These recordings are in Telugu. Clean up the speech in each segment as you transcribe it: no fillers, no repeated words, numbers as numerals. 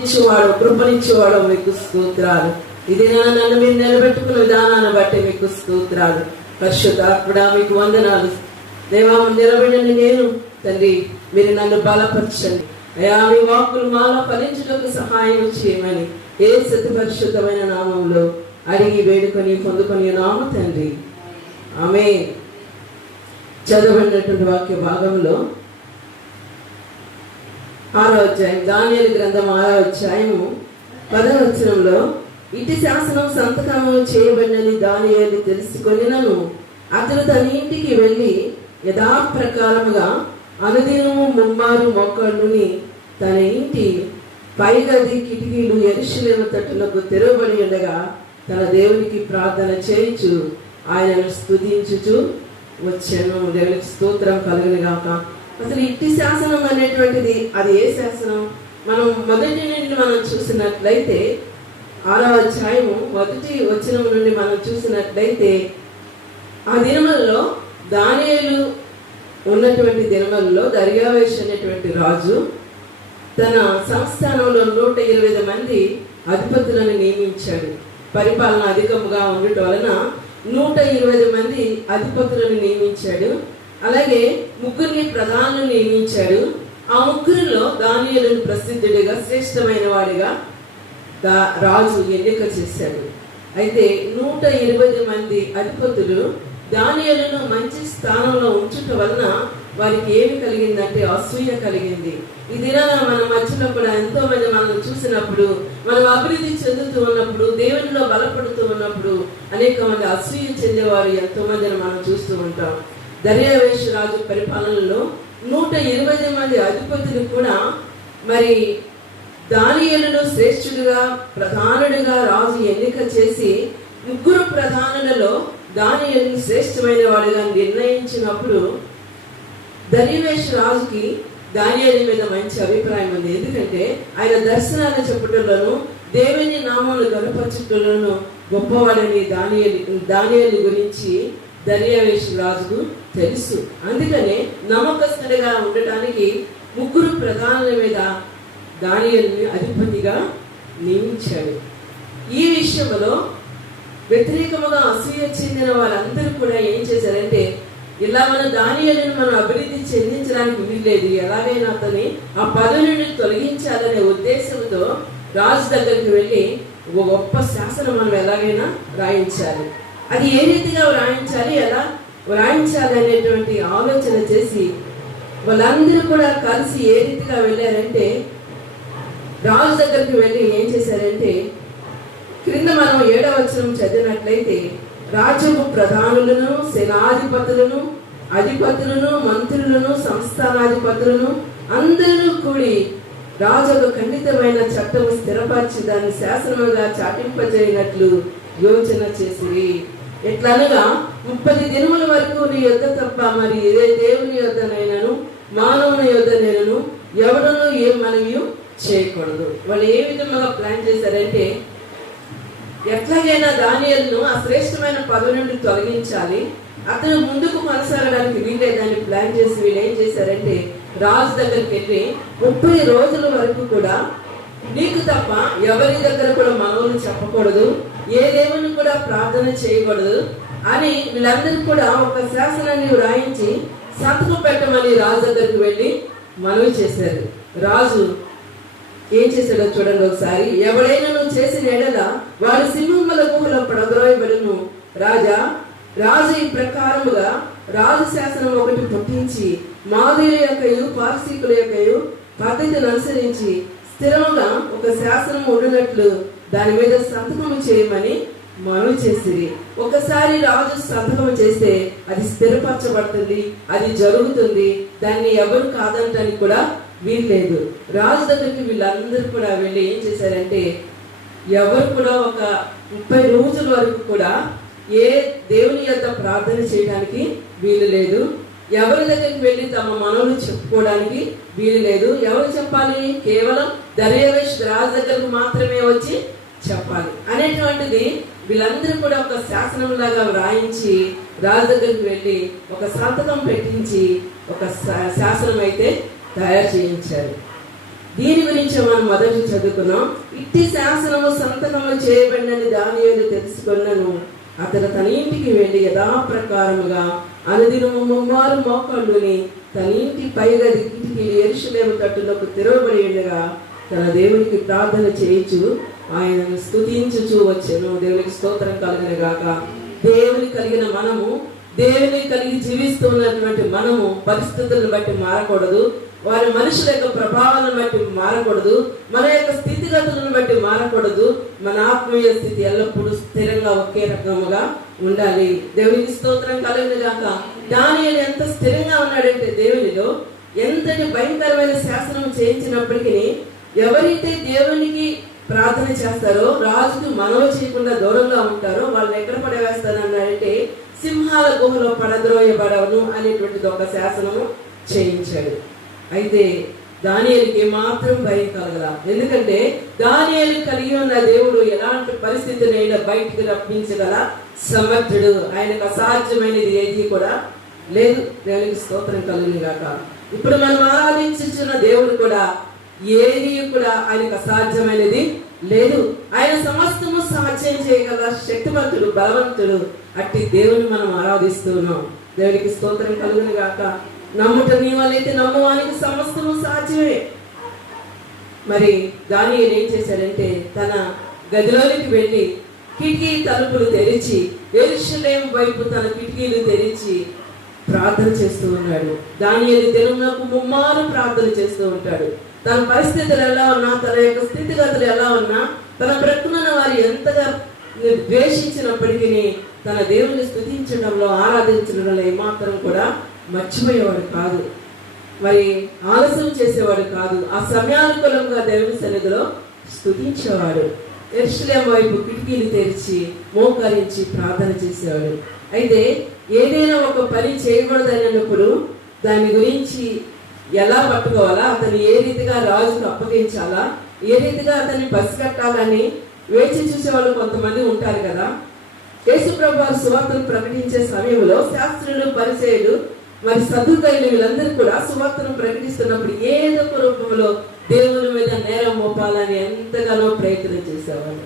ఇచ్చేవాడు, కృపనిచ్చేవాడు, మీకు స్తోత్రాలు. ఇది నన్ను మీరు నిలబెట్టుకున్న విధానాన్ని బట్టి మీకు స్తోత్రాలు. పరిశుద్ధాత్ముడా మీకు వందనాలు. దేవా, నిలబడిన నేను తండ్రి, మీరు నన్ను బలపరచండి అయా. మీ వాక్కులు మాలో ఫలించుటకు సహాయం చేయమని యేసు పరిశుద్ధమైన నామంలో అడిగి వేడుకొని పొందుకొని నామ తండ్రి, ఆమేన్. చదవబడినటువంటి వాక్య భాగంలో 6వ అధ్యాయం, దానియేలు గ్రంథం 6వ అధ్యాయము 10వ వచనంలో, ఇటు శాసనం సంతకము చేయబడినని దానియేలు తెలుసుకొనినను అతడు తన ఇంటికి వెళ్ళి యథాప్రకారముగా అనుదినము ముమ్మారు మొక్కలుని తన ఇంటి పైగది కిటికీలు యెరూషలేము తట్టులకు తెరవబడి ఉండగా తన దేవునికి ప్రార్థన చేయించు ఆయనను స్తుతించుచు వచ్చాను. దేవునికి స్తోత్రం కలుగును గాక. అసలు ఇట్టి శాసనం అనేటువంటిది అది ఏ శాసనం? మనం మొదటి నుండి మనం చూసినట్లయితే 6వ అధ్యాయము 1వ వచనం నుండి మనం చూసినట్లయితే ఆ దినములలో దానియేలు ఉన్నటువంటి దినములలో దర్యావేషు అనేటువంటి రాజు తన సంస్థానంలో 120 మంది అధిపతులను నియమించాడు. పరిపాలన అధికముగా ఉండటం వలన 120 మంది అధిపతులను నియమించాడు. అలాగే 3 ప్రధానులను నియమించాడు. ఆ 3లో దానియేలును ప్రసిద్ధుడిగా, శ్రేష్టమైన వాడిగా రాజు ఎన్నిక చేశాడు. అయితే 120 మంది అధిపతులు దానియేలును మంచి స్థానంలో ఉంచటం వలన వారికి ఏమి కలిగిందంటే అసూయ కలిగింది. ఈ దినాన మన మధ్యలో కూడా ఎంతో మంది మనం చూసినప్పుడు, మనం అభివృద్ధి చెందుతూ ఉన్నప్పుడు, దేవునిలో బలపడుతూ ఉన్నప్పుడు అనేక మంది అసూయ చెందేవారు ఎంతో మందిని మనం చూస్తూ ఉంటాం. దర్యావేషు రాజు పరిపాలనలో 120 మంది అధిపతులు కూడా మరి దానియేలును శ్రేష్ఠుడిగా, ప్రధానుడిగా రాజు ఎన్నిక చేసి 3 ప్రధానులలో దానియేలును శ్రేష్టమైన వాడిగా నిర్ణయించినప్పుడు దర్యావేషు రాజుకి దానియేలు మీద మంచి అభిప్రాయం ఉంది. ఎందుకంటే ఆయన దర్శనాలు చెప్పటంలోను, దేవుని నామమును గణపరచటంలోను గొప్పవాడని దానియేలు గురించి దర్యావేషు రాజుకు తెలుసు. అందుకనే నమ్మకస్తుడిగా ఉండటానికి 3 ప్రధానుల మీద దానియేలుని అధిపతిగా నియమించాడు. ఈ విషయంలో వ్యతిరేకముగా అసూయ చెందిన వారందరూ కూడా ఏం చేశారంటే, ఇలా మన దానియేలును మనం అభివృద్ధి చెందించడానికి వీల్లేదు, ఎలాగైనా అతని ఆ పదవి నుండి తొలగించాలనే ఉద్దేశంతో రాజు దగ్గరికి వెళ్ళి ఒక గొప్ప శాసనం మనం ఎలాగైనా రాయించాలి. అది ఏ రీతిగా వ్రాయించాలి, ఎలా వ్రాయించాలి అనేటువంటి ఆలోచన చేసి వాళ్ళందరూ కూడా కలిసి ఏ రీతిగా వెళ్ళారంటే, రాజు దగ్గరికి వెళ్ళి ఏం చేశారంటే, క్రింద మనం 7వ వచనం చదివినట్లయితే, రాజుకు ప్రధానులను, సేనాధిపతులను, అధిపతులను, మంత్రులను, సంస్థానాధిపతులను అందరూ కూడి రాజు ఒక ఖండితమైన చట్టము స్థిరపరిచి దాన్ని శాసనముగా చాటింపజేయనట్లు యోచన చేసిరి. ఎట్లనగా 30 దినముల వరకు నీ యొద్ద తప్ప మరి ఏ దేవుని యొద్దనైనను మానవుని యొద్దనైనను ఎవడనూ ఏ మనవి చేయకూడదు. వాళ్ళు ఏ విధంగా ప్లాన్ చేశారంటే, ఎట్లాగైనా దానియేలును ఆ శ్రేష్టమైన పదవి నుండి తొలగించాలి, అతను ముందుకు కొనసాగడానికి వీలేదని ప్లాన్ చేసి వీళ్ళు ఏం చేశారంటే, రాజు దగ్గరికి వెళ్ళి 30 రోజుల వరకు కూడా నీకు తప్ప ఎవరి దగ్గర కూడా మనవులు చెప్పకూడదు, ఏ దేవుని కూడా ప్రార్థన చేయకూడదు అని వీళ్ళందరూ కూడా ఒక శాసనాన్ని వ్రాయించి సంతకం పెట్టమని రాజు దగ్గరికి వెళ్ళి మనవి చేశారు. రాజు ఏం చేశాడో చూడండి ఒకసారి. ఎవడైనా నువ్వు చేసిన ఎడల వాడు సింహముల గుహలో పడద్రోయబడును. రాజు ఈ ప్రకారముగా రాజు శాసనం ఒకటి పుట్టించి మాదీయుల యొక్కయు పార్సీకుల యొక్కయు పద్ధతిని అనుసరించి స్థిరంగా ఒక శాసనం ఉండినట్లు దాని మీద సంతకం చేయమని మనవి చేసిరి. ఒకసారి రాజు సంతకం చేస్తే అది స్థిరపరచబడుతుంది, అది జరుగుతుంది, దాన్ని ఎవరు కాదంటానికి కూడా వీల్లేదు. రాజు దగ్గరికి వీళ్ళందరూ కూడా వెళ్ళి ఏం చేశారంటే, ఎవరు కూడా ఒక 30 రోజుల వరకు కూడా ఏ దేవుని యొక్క ప్రార్థన చేయడానికి వీలు లేదు, ఎవరి దగ్గరికి వెళ్ళి తమ మనవులు చెప్పుకోవడానికి వీలు లేదు. ఎవరు చెప్పాలి? కేవలం దర్యావేషు రాజు దగ్గరకు మాత్రమే వచ్చి చెప్పాలి అనేటువంటిది వీళ్ళందరూ కూడా ఒక శాసనం లాగా వ్రాయించి రాజు దగ్గరికి వెళ్ళి ఒక సంతకం పెట్టించి ఒక శాసనం అయితే తయారు చేయించారు. దీని గురించి మనం మొదటి చదువుకున్నాం. ఇట్టి శాసనము సంతకము చేయబడినని దానియేలు తెలుసుకున్నను. అతడు తన ఇంటికి వెళ్ళి యథాప్రకారముగా అనుదినము ముమ్మారు మోకాళ్ళుని తన ఇంటి పైగది కిటికీలు యెరూషలేము తట్టులకు తెరవబడి ఉండగా తన దేవునికి ప్రార్థన చేయించు ఆయనను స్తుతించుచూ వచ్చెను. దేవునికి స్తోత్రం కలుగును గాక. దేవుని కలిగిన మనము, దేవుని కలిగి జీవిస్తున్నటువంటి మనము పరిస్థితులను బట్టి మారకూడదు, వారి మనుషుల యొక్క ప్రభావాలను బట్టి మారకూడదు, మన యొక్క స్థితిగతులను బట్టి మారకూడదు. మన ఆత్మీయ స్థితి ఎల్లప్పుడూ స్థిరంగా ఒకే రకముగా ఉండాలి. దేవునికి స్తోత్రం కలుగును గాక. దానియేలు ఎంత స్థిరంగా ఉన్నాడంటే దేవునిలో ఎంతటి భయంకరమైన శాసనం చేయించినప్పటికీ ఎవరైతే దేవునికి ప్రార్థన చేస్తారో, రాజుకు మనవ చేయకుండా దూరంగా ఉంటారో వాళ్ళని ఎక్కడ పడవేస్తానన్నాడంటే సింహాల గుహలో పడద్రోయబడవను అనేటువంటిది ఒక శాసనము చేయించాడు. అయితే దానియేలుకి మాత్రం భయం కలగల. ఎందుకంటే దానియేలు కలిగి ఉన్న దేవుడు ఎలాంటి పరిస్థితినైనా బయటికి రప్పించగల సమర్థుడు. ఆయనకు అసాధ్యమైనది ఏది కూడా లేదు. దేవునికి స్తోత్రం కలుగును గాక. ఇప్పుడు మనం ఆరాధించుచున్న దేవుడు కూడా ఏది కూడా ఆయనకు అసాధ్యమైనది లేదు. ఆయన సమస్తము సాధ్యం చేయగల శక్తివంతుడు, బలవంతుడు. అట్టి దేవుని మనం ఆరాధిస్తున్నాం. దేవునికి స్తోత్రం కలుగును గాక. నమ్ముట నీ వాళ్ళైతే నమ్మువానికి సమస్తము సాధ్యమే. మరి దానియేలు ఏం చేశాడంటే తన గదిలోనికి వెళ్ళి కిటికీ తలుపులు తెరిచి యెరూషలేము వైపు తన కిటికీలు తెరిచి ప్రార్థన చేస్తూ ఉన్నాడు. దానియేలు దినమునకు ముమ్మారు ప్రార్థన చేస్తూ ఉంటాడు. తన పరిస్థితులు ఎలా ఉన్నా, తన యొక్క స్థితిగతులు ఎలా ఉన్నా, తన ప్రక్కన వారు ఎంతగా ద్వేషించినప్పటికీ తన దేవుని స్తుతించడంలో, ఆరాధించడంలో ఏమాత్రం కూడా మర్చిపోయేవాడు కాదు. మరి ఆలస్యం చేసేవాడు కాదు. ఆ సమయానుకూలంగా దేవుని సన్నిధిలో స్తుతించేవాడు. యెరూషలేము వైపు కిటికీలు తెరిచి మోకరించి ప్రార్థన చేసేవాడు. అయితే ఏదైనా ఒక పని చేయకూడదన్నప్పుడు దాని గురించి ఎలా పట్టుకోవాలా, అతను ఏ రీతిగా రాజుకు అప్పగించాలా, ఏ రీతిగా అతన్ని పసిగట్టాలని వేచి చూసేవాళ్ళు కొంతమంది ఉంటారు కదా. యేసుప్రభు వారు సువార్తను ప్రకటించే సమయంలో శాస్త్రులు, పరిసయ్యులు, మరి సదుకాయులు వీళ్ళందరూ కూడా సువార్తను ప్రకటిస్తున్నప్పుడు ఏదో ఒక రూపంలో దేవుని మీద నేరం మోపాలని ఎంతగానో ప్రయత్నం చేసేవాళ్ళు.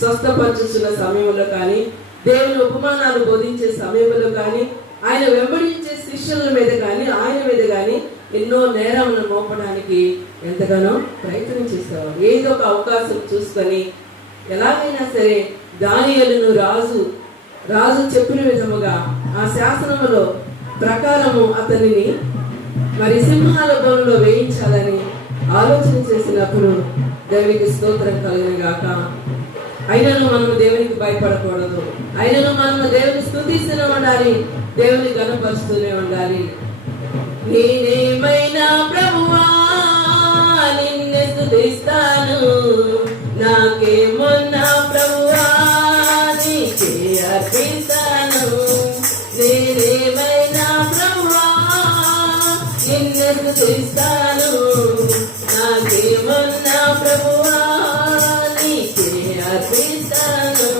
స్వస్థపరచుతున్న సమయంలో కానీ, దేవుని ఉపమానాలు బోధించే సమయంలో కానీ, ఆయన వెంబడించే శిష్యుల మీద కానీ, ఆయన మీద కానీ ఎన్నో నేరములను మోపడానికి ఎంతగానో ప్రయత్నం చేసేవారు. ఏదో ఒక అవకాశం చూసుకొని ఎలాగైనా సరే దానియేలును రాజు చెప్పిన విధముగా ఆ శాసనములో ప్రకారము అతనిని మరి సింహాల బోనులో వేయించాలని ఆలోచన చేసినప్పుడు దేవునికి స్తోత్రం కలుగును గాక. అయినను మనము దేవునికి భయపడకూడదు. అయినను మనము దేవుని స్తుతిస్తూనే ఉండాలి, దేవుని ఘనపరుస్తూనే ఉండాలి. నేనేమైనా ప్రభువా నిన్ను స్తుతిస్తాను, నాకేమన్నా ప్రభువా నీకే అర్పిస్తాను. నేనేమైనా ప్రభువా నిన్ను స్తుతిస్తాను, నాకేమన్నా ప్రభువా నీకే అర్పిస్తాను.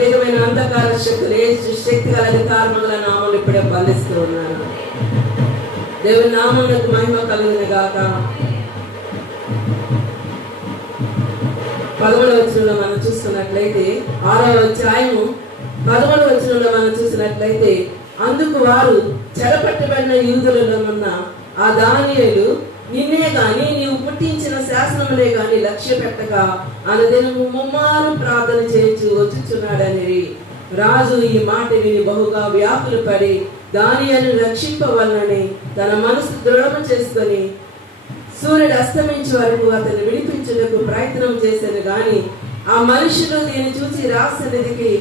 విధమైన అంధకార శక్తులు, ఏ శక్తి గల అధికారముల నామం ఇప్పుడే బంధిస్తూ ఉన్నాను. దేవుని నామమునకు మహిమ కలుగును గాక. 11వ వచనంలో మనం చూస్తున్నట్లయితే, 6వ అధ్యాయము 11వ వచనంలో మనం చూసినట్లయితే, అందుకు వారు చెరపట్టబడిన యూదులలో ఉన్న ఆ దానియేలు నిన్నే గాని నీవు పుట్టించిన శాసనములే గాని లక్ష్య పెట్టక అనుదినము ముమ్మారు ప్రార్థన చేయించు వచ్చుచున్నాడని రాజు ఈ మాట విని బహుగా వ్యాకులు పడి దానియేలును రక్షింపవలనని తన మనసు దృఢము చేసుకొని సూర్యుడు అస్తమించే వరకు అతన్ని విడిపించుటకు ప్రయత్నం చేశాను గాని ఆ మనుషులు దీన్ని చూసి రాజసన్నిధికి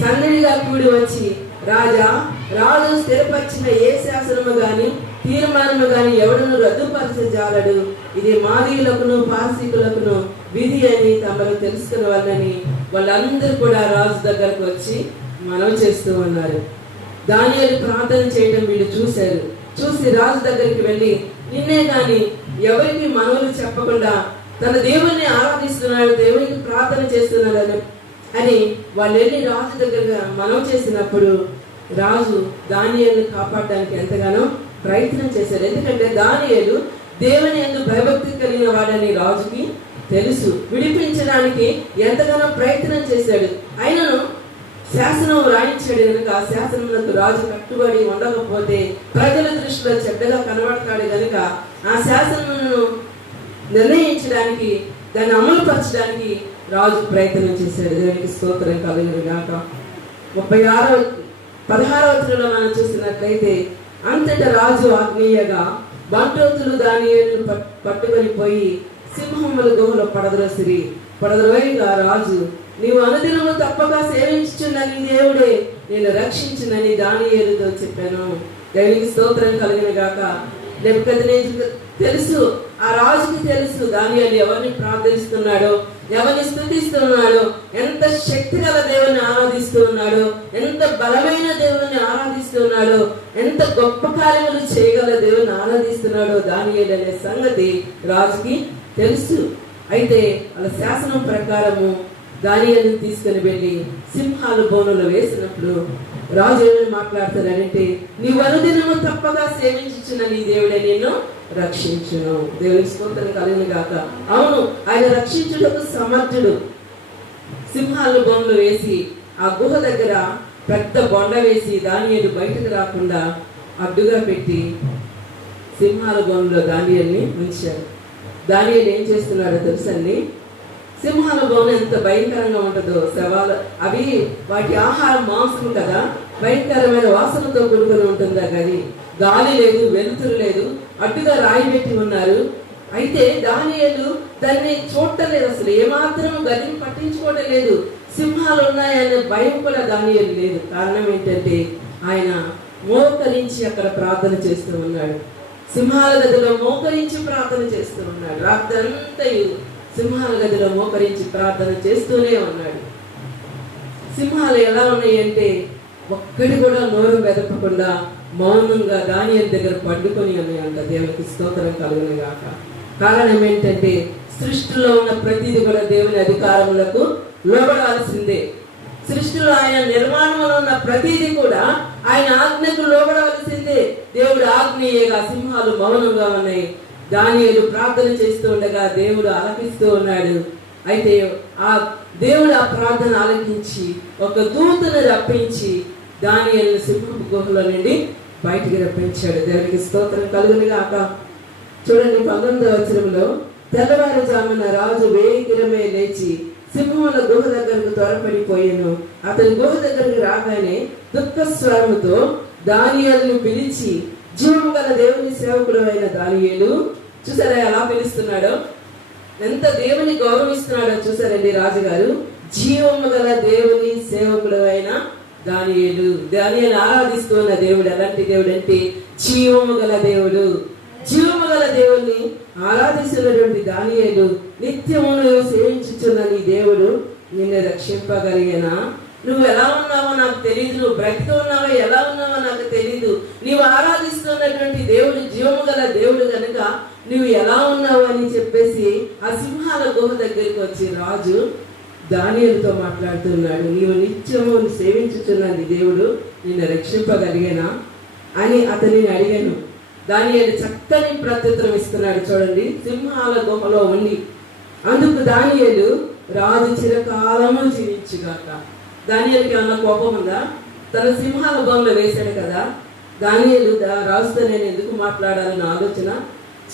సన్నిధిగా కూడి వచ్చి, రాజు స్థిరపరిచిన ఏ శాసనము గాని తీర్మానము గాని ఎవడును రద్దుపరచజాలడు. ఇది మాదీయులకును పారసీకులకును విధి అని తమరు తెలుసుకున్న వాళ్ళని వాళ్ళందరూ కూడా రాజు దగ్గరకు వచ్చి మనవి చేస్తూ ఉన్నారు. దానియేలు ప్రార్థన చేయడం వీళ్ళు చూశారు. చూసి రాజు దగ్గరికి వెళ్ళి నిన్నే గాని ఎవరికి మనవులు చెప్పకుండా తన దేవుణ్ణి ఆరాధిస్తున్నాడు, దేవునికి ప్రార్థన చేస్తున్నాడు అని వాళ్ళు వెళ్ళి రాజు దగ్గర మనవి చేసినప్పుడు రాజు దానియేలుని కాపాడడానికి ఎంతగానో ప్రయత్నం చేశారు. ఎందుకంటే దానియేలు దేవుని యందు భయభక్తి కలిగిన వాడని రాజుకి తెలుసు. విడిపించడానికి ఎంతగానో ప్రయత్నం చేశాడు. అయినను శాసనం రాయించాడు కనుక ఆ శాసనములకు రాజు కట్టుబడి ఉండకపోతే ప్రజల దృష్టిలో చెడ్డగా కనబడతాడు కనుక ఆ శాసనమును నిర్ణయించడానికి, దాన్ని అమలు పరచడానికి రాజు ప్రయత్నం చేశాడు. దేవునికి స్తోత్రం కలుగును గాక. 16వ వచనంలో మనం చూసినట్లయితే అంతటా రాజు ఆజ్ఞేయగా బంటోతులు దానియేలును పట్టుకొని పోయి సింహముల గుహలో పడద్రోయగా రాజు నీవు అనుదినము తప్పక సేవించుచున్న నీ దేవుడే నేను రక్షించునని దానియేలుతో చెప్పాను. దేవునికి స్తోత్రం కలిగిన గాక. నెబుకద్నెజరు తెలుసు, ఆ రాజుకి తెలుసు దానియేలు ఎవరిని ప్రార్థిస్తున్నాడో, ఎవరిని స్తుతిస్తున్నాడో, ఎంత శక్తి గల దేవుని ఆరాధిస్తూ ఉన్నాడో, ఎంత బలమైన దేవుని ఆరాధిస్తున్నాడో, ఎంత గొప్ప కార్యములు చేయగల దేవుని ఆరాధిస్తున్నాడో దానియేలు అనే సంగతి రాజుకి తెలుసు. అయితే వాళ్ళ శాసనం ప్రకారము దానియేలుని తీసుకుని వెళ్ళి సింహాలు బోనులో వేసినప్పుడు రాజు ఏమని మాట్లాడుతున్నాడంటే నీవు అనుదినము తప్పగా సేవించుచున్న నీ దేవుడే నిన్ను రక్షించును. దేవుని స్తోత్రం కలిగిన గాక. అవును, ఆయన రక్షించుటకు సమర్థుడు. సింహాలు బొండలు వేసి ఆ గుహ దగ్గర పెద్ద బొండ వేసి దానియేలు బయటకు రాకుండా అడ్డుగా పెట్టి సింహాల బొండలో దానియేలుని ఉంచారు. దానియేలు ఏం చేస్తున్నాడో తెలుసండి? సింహాల బోన ఎంత భయంకరంగా ఉంటుందో, శవాలు అవి వాటి ఆహారం మాంసం కదా, భయంకరమైన వాసనతో కూడుకొని ఉంటుందా కానీ గాలి లేదు, వెలుతురు లేదు, అడ్డుగా రాయి పెట్టి ఉన్నారు. అయితే దానియేలు దాన్ని చూడలేదు, అసలు ఏమాత్రం గదిని పట్టించుకోవడం లేదు. సింహాలు ఉన్నాయనే భయం కూడా దానియేలు లేదు. కారణం ఏంటంటే ఆయన మోకరించి అక్కడ ప్రార్థన చేస్తూ ఉన్నాడు. సింహాల గదిలో మోకరించి ప్రార్థన చేస్తూ ఉన్నాడు. రాత్రంతయు సింహాల గదిలో మోకరించి ప్రార్థన చేస్తూనే ఉన్నాడు. సింహాలు ఎలా ఉన్నాయంటే ఒక్కడి కూడా నోరు వెదపకుండా మౌనంగా దానియేలు దగ్గర పండుకొని ఉన్నాయంట. దేవునికి స్తోత్రం కలుగును గాక. కారణం ఏంటంటే సృష్టిలో ఉన్న ప్రతిదీ కూడా దేవుని అధికారములకు లోబడాల్సిందే. సృష్టిలో ఆయన నిర్మాణంలో ఉన్న ప్రతిదీ కూడా ఆయన ఆజ్ఞకు లోబడవలసిందే. దేవుడు ఆజ్ఞేయగా సింహాలు మౌనంగా ఉన్నాయి. దానియేలు ప్రార్థన చేస్తూ ఉండగా దేవుడు ఆలకిస్తూ ఉన్నాడు. అయితే ఆ దేవుడు ఆ ప్రార్థన ఆలకించి ఒక దూతను రప్పించి దానియేలును సింహపు గుహలో నుండి బయటికి రప్పించాడు. దేవునికి స్తోత్రం కలుగును గాక. చూడండి 19వ వచనంలో తెల్లవారుజామున రాజు వేగిరమే లేచి సింహముల గుహ దగ్గరకు త్వరపడిపోయాను. అతని గుహ దగ్గరకు రాగానే దుఃఖ స్వరముతో దానియేలును పిలిచి జీవము గల దేవుని సేవకుడు అయిన దానియేలు, చూసారా ఎలా పిలుస్తున్నాడో, ఎంత దేవుని గౌరవిస్తున్నాడో చూసారండి రాజుగారు. జీవము గల దేవుని సేవకుడు అయిన దానియేలు. దానియేలు ఆరాధిస్తున్న దేవుడు ఎలాంటి దేవుడు అంటే జీవము గల దేవుడు. జీవము గల దేవుని ఆరాధిస్తున్నటువంటి దానియేలు నిత్యము నువ్వు సేవించుచున్న నీ దేవుడు నిన్ను రక్షింపగలిగేనా? నువ్వు ఎలా ఉన్నావో నాకు తెలియదు, నువ్వు బ్రతికి ఉన్నావో ఎలా ఉన్నావో నాకు తెలీదు. నీవు ఆరాధిస్తున్నటువంటి దేవుడు జీవము గల దేవుడు కనుక నువ్వు ఎలా ఉన్నావు అని చెప్పేసి ఆ సింహాల గుహ దగ్గరికి వచ్చి రాజు దానియేలుతో మాట్లాడుతున్నాడు. నీవు నిత్యము సేవించుచున్నది దేవుడు నిన్ను రక్షింపగలిగేనా అని అతనిని అడిగాను. దానియేలు చక్కని ప్రత్యుత్తరం ఇస్తున్నాడు. చూడండి, సింహాల గుహలో ఉండి అందుకు దానియేలు రాజు చిరకాలము జీవించుగాక. దానియేలుకి ఏమన్నా కోపం ఉందా? తన సింహాల గుహలో వేశాడు కదా, దానియేలు రాజుతో నేను ఎందుకు మాట్లాడాలని ఆలోచన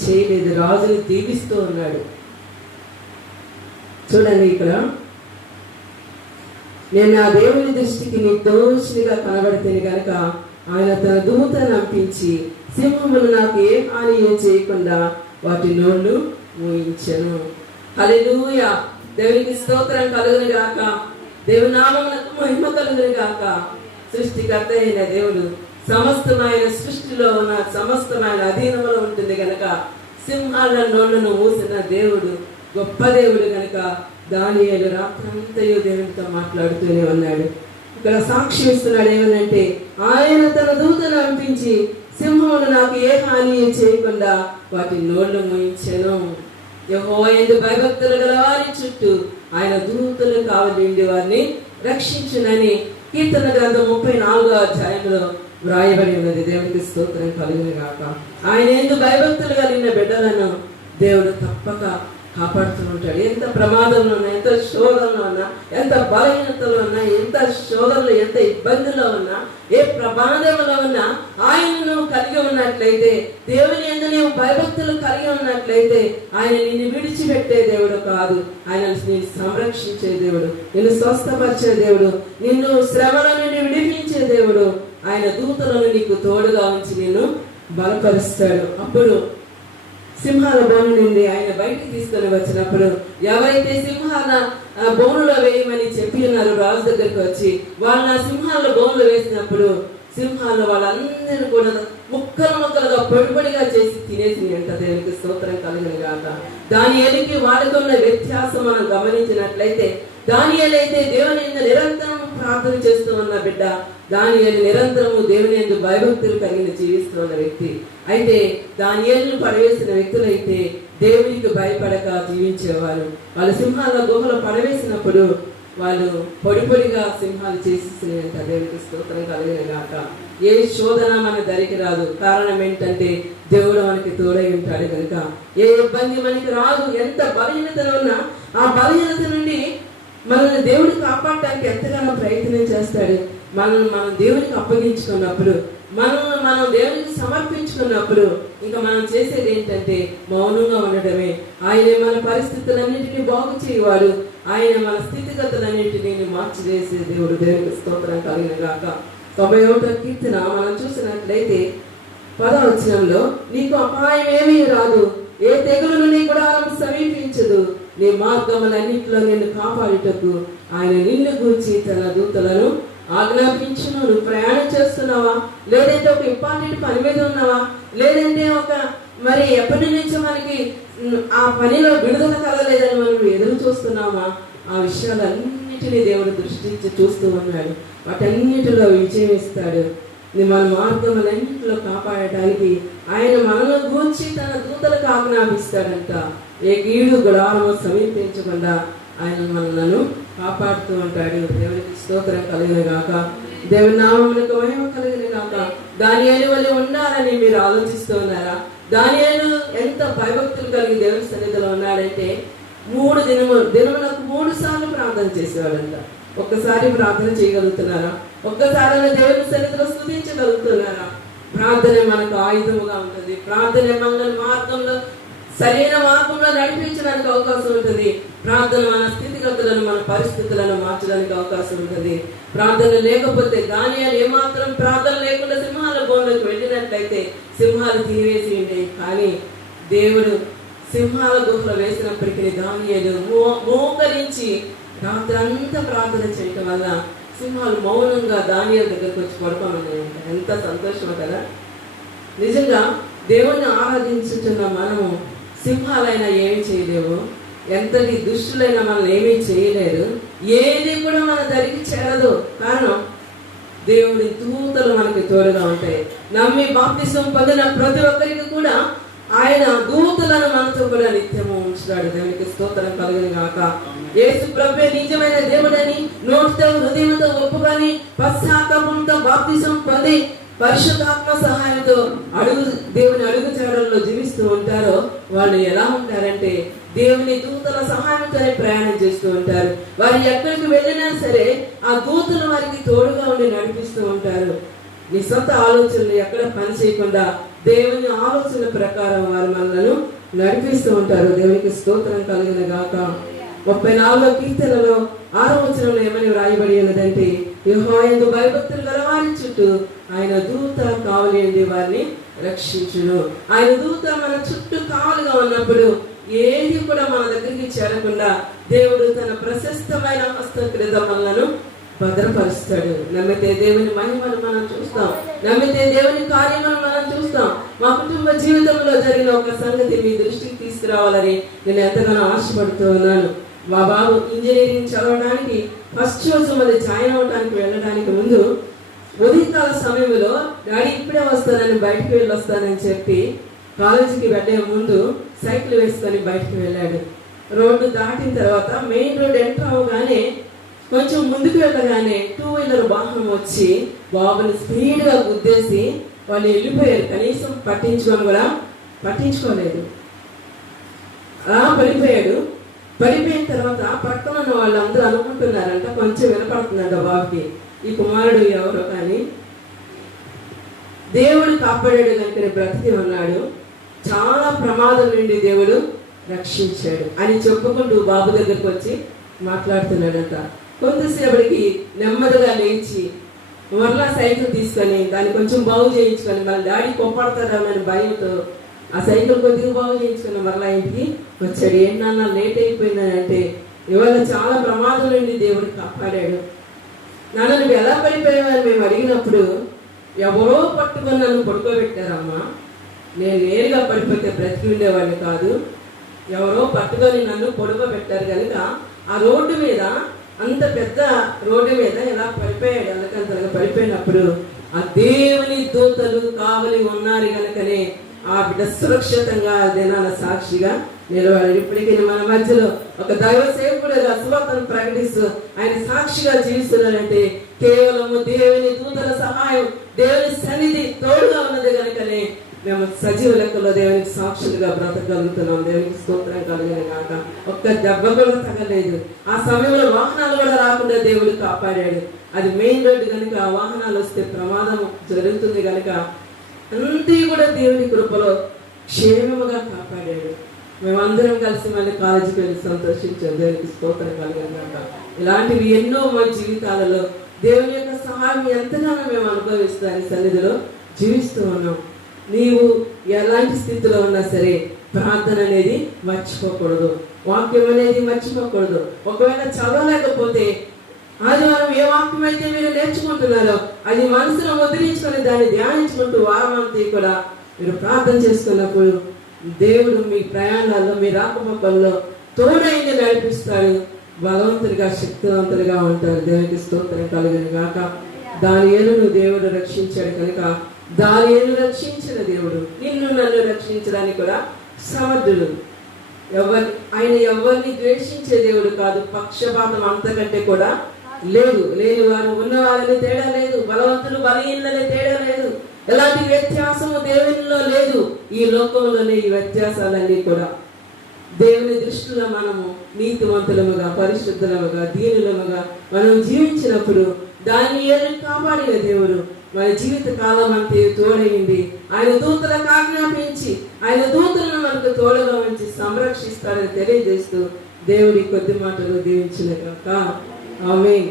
చేయలేదు. రాజుని దీవిస్తూ ఉన్నాడు. చూడండి, ఇక్కడ నేను ఆ దేవుని దృష్టికి నిర్దోషిగా కనబడితేనే కనుక ఆయన తన దూతను పంపించి సింహములు నాకు ఏ హాని చేయకుండా వాటి నోళ్ళు మూయించెను. హల్లెలూయా. దేవునికి స్తోత్రం కలుగును గాక. దేవుని నామమునకు మహిమ కలుగును గాక. సృష్టికర్త అయిన దేవుడు సమస్తమైన సృష్టిలో ఉన్న సమస్తమైన అధీనంలో ఉంటుంది కనుక సింహాల నోళ్లను మూసిన దేవుడు గొప్ప దేవుడు కనుక దానియేలు రాత్రంతయు దేవునితో మాట్లాడుతూనే ఉన్నాడు. ఇక్కడ సాక్షి ఇస్తున్నాడు ఏమనంటే, ఆయన తన దూతను పంపించి సింహములు నాకు ఏ హాని చేయకుండా వాటి నోళ్లు మూయించెను. యెహోవా యందు భయభక్తులు గల వారి చుట్టూ ఆయన దూతలు కావలిండి వారిని రక్షించునని కీర్తన గ్రంథం 34వ అధ్యాయంలో వ్రాయబడి ఉన్నది. దేవునికి స్తోత్రం కలుగును గాక. ఆయన యందు భయభక్తులు కలిగిన బిడ్డలను దేవుడు తప్పక కాపాడుతూ ఉంటాడు. ఎంత ప్రమాదంలో ఉన్నా, ఎంత శోధనలో ఉన్నా, ఎంత బలహీనతలో ఉన్నా, ఎంత శోధనలో, ఎంత ఇబ్బందుల్లో ఉన్నా, ఏ ప్రమాదంలో ఉన్నా ఆయనను కలిగి ఉన్నట్లయితే, దేవుని యందు నీవు భయభక్తులు కలిగి ఉన్నట్లయితే ఆయన నిన్ను విడిచిపెట్టే దేవుడు కాదు. ఆయన నిన్ను సంరక్షించే దేవుడు, నిన్ను స్వస్థపరిచే దేవుడు, నిన్ను శ్రమల నుండి విడిపించే దేవుడు. ఆయన దూతలను నీకు తోడుగా ఉంచి నిన్ను బలపరుస్తాడు. అప్పుడు సింహాల బోను నుండి ఆయన బయటికి తీసుకొని వచ్చినప్పుడు ఎవరైతే సింహాల బోనులో వేయమని చెప్పి ఉన్నారు రాజు దగ్గరికి వచ్చి వాళ్ళ సింహాల బోనులో వేసినప్పుడు సింహాలు వాళ్ళందరూ కూడా ముక్కలుగా పొడిపొడిగా చేసి తినేసింది అంట. దేవునికి స్తోత్రం కలుగును గాక. దానియేలుకి వాడుకున్న వ్యత్యాసం మనం గమనించినట్లయితే, దానియేలు అయితే దేవుని యందు నిరంతరం ప్రార్థన చేస్తూ ఉన్న బిడ్డ, దానియేలు నిరంతరము దేవుని యందు భయభక్తులు కలిగి జీవిస్తూ ఉన్న వ్యక్తి. అయితే దానియేలును పడవేసిన వ్యక్తులైతే దేవునికి భయపడక జీవించేవారు. వాళ్ళు సింహాల గుహలో పడవేసినప్పుడు వాళ్ళు పొడిగా సింహాలు చేసేసినాయంట. దేవునికి స్తోత్రం కలిగిన గాక. ఏ శోధన మన దరికి రాదు. కారణం ఏంటంటే దేవుడు మనకి తోడై ఉంటాడు కనుక ఏ ఇబ్బంది మనకి రాదు. ఎంత బలహీనత ఉన్నా ఆ బలహీనత నుండి మనల్ని దేవుడు కాపాడటానికి ఎంతగానో ప్రయత్నం చేస్తాడు. మనం దేవునికి అప్పగించుకున్నప్పుడు, మనం దేవునికి సమర్పించుకున్నప్పుడు ఇంకా మనం చేసేది ఏంటంటే మౌనంగా ఉండడమే. ఆయనే మన పరిస్థితులన్నింటినీ బాగు చేయవాడు. ఆయన మన స్థితిగతులన్నింటినీ మార్చివేసే దేవుడు. దేవునికి స్తోత్రం కలిగిన గాక. 91వ కీర్తన మనం చూసినట్లయితే 10వ వచనంలో, నీకు అపాయం ఏమీ రాదు, ఏ తెగులును నీ గుడారం సమీపించదు, నీ మార్గములన్నింటిలో నిన్ను కాపాడుటకు ఆయన నిన్ను గూర్చి తన దూతలను ఆజ్ఞాపించును. నువ్వు ప్రయాణం చేస్తున్నావా, లేదంటే ఒక ఇంపార్టెంట్ పని మీద ఉన్నావా, లేదంటే మరి ఎప్పటి నుంచో మనకి ఆ పనిలో విడుదల కలగలేదని మనం ఎదురు చూస్తున్నామా, ఆ విషయాలన్నిటినీ దేవుడు దృష్టించి చూస్తూ ఉన్నాడు. వాటన్నిటిలో విజయం ఇస్తాడు. మన మార్గములన్నింటిలో కాపాడటానికి ఆయన మనను గూర్చి తన దూతలకు ఆజ్ఞాపిస్తాడంట. ఏ కీడు గుడారము సమీపించకుండా ఆయన మనలను కాపాడుతూ ఉంటాడు. దేవునికి స్తోత్రం కలిగిన గాక. దేవుని నామమునకు మహిమ కలిగిన గాక. దానియేలు వలె ఉండాలని మీరు ఆలోచిస్తూ ఉన్నారా? దానియేలు ఎంత భయభక్తులు కలిగి దేవుని సన్నిధిలో ఉన్నాడంటే 3 దినములకు 3 సార్లు ప్రార్థన చేసేవాడంట. ఒక్కసారి ప్రార్థన చేయగలుగుతున్నారా? ఒక్కసారి దేవుని సన్నిధిలో స్తుతించగలుగుతున్నారా? ప్రార్థన మనకు ఆయుధముగా ఉంటుంది. ప్రార్థన మనల్ని సరైన మార్గంలో నడిపించడానికి అవకాశం ఉంటుంది. ప్రార్థన మన స్థితిగతులను, మన పరిస్థితులను మార్చడానికి అవకాశం ఉంటుంది. ప్రార్థన లేకపోతే దానియేలు ఏమాత్రం ప్రార్థన లేకుండా సింహాల బోన్లోకి వెళ్ళినట్లయితే సింహాలు తినివేసి ఉండేవి. కానీ దేవుడు సింహాల గుహలో వేసినప్పటికీ దానియేలు మోకరించి రాత్రంతా ప్రార్థన చేయటం వల్ల సింహాలు మౌనంగా దానియేలు దగ్గరకు వచ్చి పడుకోమన్నాయి. ఎంత సంతోషం కదా. నిజంగా దేవుణ్ణి ఆరాధించుతున్న మనము సింహాలైనా ఏమి చేయలేవు, ఎంతటి దుష్టులైనా మనల్ని ఏమీ చేయలేరు, ఏది కూడా మన దరికి చేరదు. కారణం దేవుడి దూతలు మనకి తోడుగా ఉంటాయి. నమ్మి బాప్తిసం పొందిన ప్రతి ఒక్కరికి కూడా ఆయన దూతలను మనతో కూడా నిత్యము ఉంచుతాడు. దేవునికి స్తోత్రం కలుగును గాక. యేసు ప్రభువే నిజమైన దేవుడని నోటితో హృదయంతో ఒప్పుకొని పశ్చాత్తాపంతో బాప్తిసం పొంది పరిశుద్ధాత్మ సహాయంతో దేవుని అడుగు జాడల్లో జీవిస్తూ ఉంటారో వాళ్ళు ఎలా ఉంటారంటే దేవుని దూతల సహాయంతోనే ప్రయాణం చేస్తూ ఉంటారు. వారు ఎక్కడికి వెళ్ళినా సరే ఆ దూతలు వారికి తోడుగా ఉండి నడిపిస్తూ ఉంటారు. నీ సొంత ఆలోచనలు ఎక్కడ పని చేయకుండా దేవుని ఆలోచన ప్రకారం వారు మనలను నడిపిస్తూ ఉంటారు. దేవునికి స్తోత్రం కలిగిన గాక. 34వ కీర్తనలో 6వ వచనంలో ఏమని వ్రాయబడి ఉన్నదంటే, యెహోవా యందు భయభక్తులు గలవారి చుట్టూ ఆయన దూత కావలి వారిని రక్షించును. ఆయన దూత మన చుట్టూ కావలుగా ఉన్నప్పుడు ఏది కూడా మన దగ్గరికి చేరకుండా దేవుడు తన ప్రశస్తమైన హస్తం క్రింద మనలను భద్రపరుస్తాడు. నమ్మితే దేవుని మహిమను మనం చూస్తాం, నమ్మితే దేవుని కార్యమును మనం చూస్తాం. మా కుటుంబ జీవితంలో జరిగిన ఒక సంగతి మీ దృష్టికి తీసుకురావాలని నేను ఎంతగానో ఆశపడుతూ ఉన్నాను. మా బాబు ఇంజనీరింగ్ చదవడానికి ఫస్ట్ రోజు మరి జాయిన్ అవడానికి వెళ్ళడానికి ముందు ఉదయకాల సమయంలో డాడీ ఇప్పుడే వస్తానని బయటికి వెళ్ళొస్తానని చెప్పి కాలేజీకి వెళ్ళే ముందు సైకిల్ వేసుకొని బయటికి వెళ్ళాడు. రోడ్డు దాటిన తర్వాత మెయిన్ రోడ్ ఎంటర్ అవగానే కొంచెం ముందుకు వెళ్ళగానే 2 వీలర్ వాహనం వచ్చి బాబుని స్పీడ్గా గుద్దేసి వాళ్ళు వెళ్ళిపోయారు. కనీసం పట్టించుకోలేదు. అలా పడిపోయాడు. పడిపోయిన తర్వాత పక్కన ఉన్న వాళ్ళందరూ అనుకుంటున్నారంట, కొంచెం వినపడుతుందంట బాబుకి, ఈ కుమారుడు ఎవరో కానీ దేవుడు కాపాడాడు కనుక బ్రతికి ఉన్నాడు, చాలా ప్రమాదం నుండి దేవుడు రక్షించాడు అని చెప్పుకుంటూ బాబు దగ్గరకు వచ్చి మాట్లాడుతున్నాడంట. కొంతసేపటికి నెమ్మదిగా లేచి మరలా సైకిల్ తీసుకొని దాన్ని కొంచెం బాగు చేయించుకొని మళ్ళీ డాడీ కొప్పడతాడని భయంతో ఆ సైకిల్ కొద్దిగా బాగు చేయించుకొని మరలా ఇంటికి వచ్చాడు. ఏంటన్నా లేట్ అయిపోయిందని అంటే, ఇవాళ చాలా ప్రమాదం నుండి దేవుడు కాపాడాడు. నాన్న నువ్వు ఎలా పడిపోయావని మేము అడిగినప్పుడు, ఎవరో పట్టుకొని నన్ను పడుకోబెట్టారమ్మా, నేను నేరుగా పడిపోతే బ్రతికి ఉండేవాడిని కాదు, ఎవరో పట్టుకొని నన్ను పడుకోబెట్టారు కనుక ఆ రోడ్డు మీద, అంత పెద్ద రోడ్డు మీద ఇలా పడిపోయాడు. అలకంతలుగా పడిపోయినప్పుడు ఆ దేవుని దూతలు కావలి ఉన్నారు కనుకనే ఆ బిడ్డ సురక్షితంగా దినాల సాక్షిగా నిలబడాడు. ఇప్పటికీ మన మధ్యలో ఒక దైవ సేవకుడుగా సువార్తను ప్రకటిస్తూ ఆయన సాక్షిగా జీవిస్తున్నారంటే కేవలము దేవుని దూతల సహాయం, దేవుని సన్నిధి తోడుగా ఉన్నది కనుకనే మేము సజీవ లెక్కలో దేవునికి సాక్షులుగా బ్రతకగలుగుతున్నాం. దేవునికి స్తోత్రం కలిగిన కాక. ఒక్క దెబ్బ కూడా తగలేదు. ఆ సమయంలో వాహనాలు కూడా రాకుండా దేవుడు కాపాడాడు. అది మెయిన్ రోడ్డు కనుక వాహనాలు వస్తే ప్రమాదం జరుగుతుంది కనుక అంతే కూడా దేవుని కృపలో క్షేమముగా కాపాడాడు. మేమందరం కలిసి మళ్ళీ కాలేజీకి వెళ్ళి సంతోషించాం. దేవునికి స్తోత్రం కలిగిన కాక. ఇలాంటివి ఎన్నో మా జీవితాలలో దేవుని యొక్క సహాయం ఎంతగానో మేము అనుభవిస్తూ ఆయన సన్నిధిలో జీవిస్తూ ఉన్నాం. నీవు ఎలాంటి స్థితిలో ఉన్నా సరే ప్రార్థన అనేది మర్చిపోకూడదు, వాక్యం అనేది మర్చిపోకూడదు. ఒకవేళ చదవలేకపోతే ఆదివారం ఏ వాక్యం అయితే మీరు నేర్చుకుంటున్నారో అది మనసులో ముద్రించుకొని దాన్ని ధ్యానించుకుంటూ వారమంతా కూడా మీరు ప్రార్థన చేసుకున్నప్పుడు దేవుడు మీ ప్రయాణాల్లో, మీ రాకపోకల్లో తోడైంది నడిపిస్తాడు. బలవంతుడిగా, శక్తివంతుడిగా ఉంటారు. దేవునికి స్తోత్రం కలుగును గాక. దానియేలును దేవుడు రక్షించాడు కనుక దానియేలు రక్షించిన దేవుడు నిన్ను నన్ను రక్షించడానికి కూడా సమర్థుడు. ఆయన ఎవరిని ద్వేషించే దేవుడు కాదు. పక్షపాతం అంతకంటే కూడా లేదు. లేని వారు ఉన్నవారిని తేడా లేదు, బలవంతులు బలహీనలనే తేడా లేదు. ఎలాంటి వ్యత్యాసము దేవునిలో లేదు. ఈ లోకంలోనే ఈ వ్యత్యాసాలన్నీ కూడా దేవుని దృష్టిలో మనము నీతివంతులముగా, పరిశుద్ధులముగా, దీనులముగా మనం జీవించినప్పుడు దానియేలును కాపాడిన దేవుడు మన జీవిత కాలం అంతే తోడైంది. ఆయన దూతలకు ఆజ్ఞాపించి ఆయన దూతలను మనకు తోడుగా ఉంచి సంరక్షిస్తాడని తెలియజేస్తూ దేవుడి కొద్ది మాటలు దీవించిన కాక. ఆమేన్.